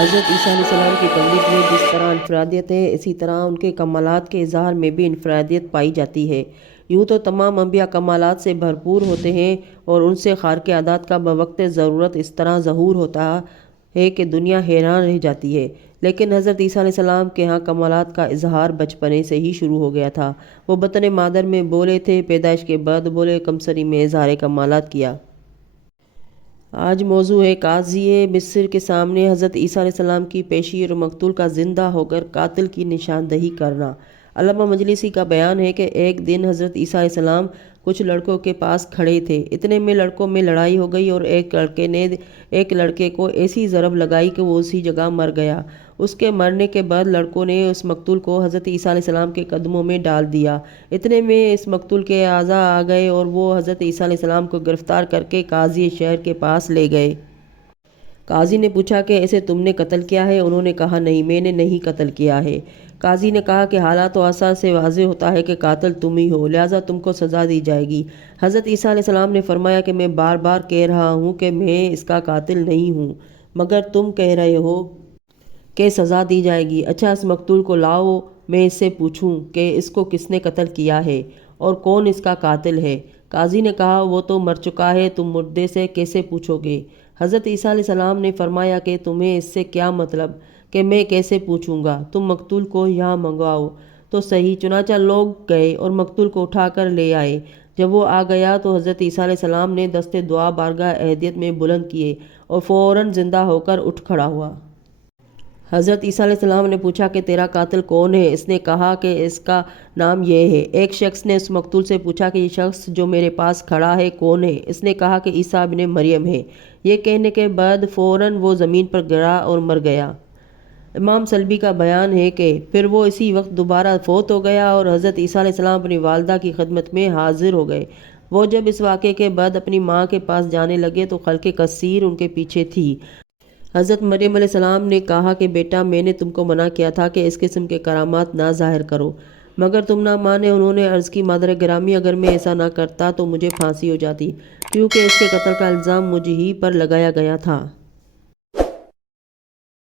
حضرت عیسیٰ علیہ السلام کی تبلیغ میں جس طرح انفرادیت ہے، اسی طرح ان کے کمالات کے اظہار میں بھی انفرادیت پائی جاتی ہے۔ یوں تو تمام انبیاء کمالات سے بھرپور ہوتے ہیں اور ان سے خارق عادات کا بوقت ضرورت اس طرح ظہور ہوتا ہے کہ دنیا حیران رہ جاتی ہے، لیکن حضرت عیسیٰ علیہ السلام کے ہاں کمالات کا اظہار بچپنے سے ہی شروع ہو گیا تھا۔ وہ بطن مادر میں بولے تھے، پیدائش کے بعد بولے کمسری میں اظہار کمالات کیا۔ آج موضوع ہے قاضی مصر کے سامنے حضرت عیسیٰ علیہ السلام کی پیشی اور مقتول کا زندہ ہو کر قاتل کی نشاندہی کرنا۔ علامہ مجلسی کا بیان ہے کہ ایک دن حضرت عیسیٰ علیہ السلام کچھ لڑکوں کے پاس کھڑے تھے، اتنے میں لڑکوں میں لڑائی ہو گئی اور ایک لڑکے نے ایک لڑکے کو ایسی ضرب لگائی کہ وہ اسی جگہ مر گیا۔ اس کے مرنے کے بعد لڑکوں نے اس مقتول کو حضرت عیسیٰ علیہ السلام کے قدموں میں ڈال دیا۔ اتنے میں اس مقتول کے اعضاء آ گئے اور وہ حضرت عیسیٰ علیہ السلام کو گرفتار کر کے قاضی شہر کے پاس لے گئے۔ قاضی نے پوچھا کہ اسے تم نے قتل کیا ہے؟ انہوں نے کہا نہیں، میں نے نہیں قتل کیا ہے۔ قاضی نے کہا کہ حالات و آثار سے واضح ہوتا ہے کہ قاتل تم ہی ہو، لہٰذا تم کو سزا دی جائے گی۔ حضرت عیسیٰ علیہ السلام نے فرمایا کہ میں بار بار کہہ رہا ہوں کہ میں اس کا قاتل نہیں ہوں، مگر تم کہہ رہے ہو کہ سزا دی جائے گی۔ اچھا، اس مقتول کو لاؤ، میں اس سے پوچھوں کہ اس کو کس نے قتل کیا ہے اور کون اس کا قاتل ہے۔ قاضی نے کہا وہ تو مر چکا ہے، تم مردے سے کیسے پوچھو گے؟ حضرت عیسیٰ علیہ السلام نے فرمایا کہ تمہیں اس سے کیا مطلب کہ میں کیسے پوچھوں گا؟ تم مقتول کو یہاں منگواؤ تو صحیح۔ چنانچہ لوگ گئے اور مقتول کو اٹھا کر لے آئے۔ جب وہ آ گیا تو حضرت عیسیٰ علیہ السلام نے دست دعا بارگاہ احدیت میں بلند کیے اور فوراً زندہ ہو کر اٹھ کھڑا ہوا۔ حضرت عیسیٰ علیہ السلام نے پوچھا کہ تیرا قاتل کون ہے؟ اس نے کہا کہ اس کا نام یہ ہے۔ ایک شخص نے اس مقتول سے پوچھا کہ یہ شخص جو میرے پاس کھڑا ہے کون ہے؟ اس نے کہا کہ عیسیٰ ابن مریم ہے۔ یہ کہنے کے بعد فوراً وہ زمین پر گرا اور مر گیا۔ امام سلبی کا بیان ہے کہ پھر وہ اسی وقت دوبارہ فوت ہو گیا اور حضرت عیسیٰ علیہ السلام اپنی والدہ کی خدمت میں حاضر ہو گئے۔ وہ جب اس واقعے کے بعد اپنی ماں کے پاس جانے لگے تو خلق کثیر ان کے پیچھے تھی۔ حضرت مریم علیہ السلام نے کہا کہ بیٹا، میں نے تم کو منع کیا تھا کہ اس قسم کے کرامات نہ ظاہر کرو، مگر تم نہ مانے۔ انہوں نے عرض کی مادر گرامی، اگر میں ایسا نہ کرتا تو مجھے پھانسی ہو جاتی، کیونکہ اس کے قتل کا الزام مجھ ہی پر لگایا گیا تھا۔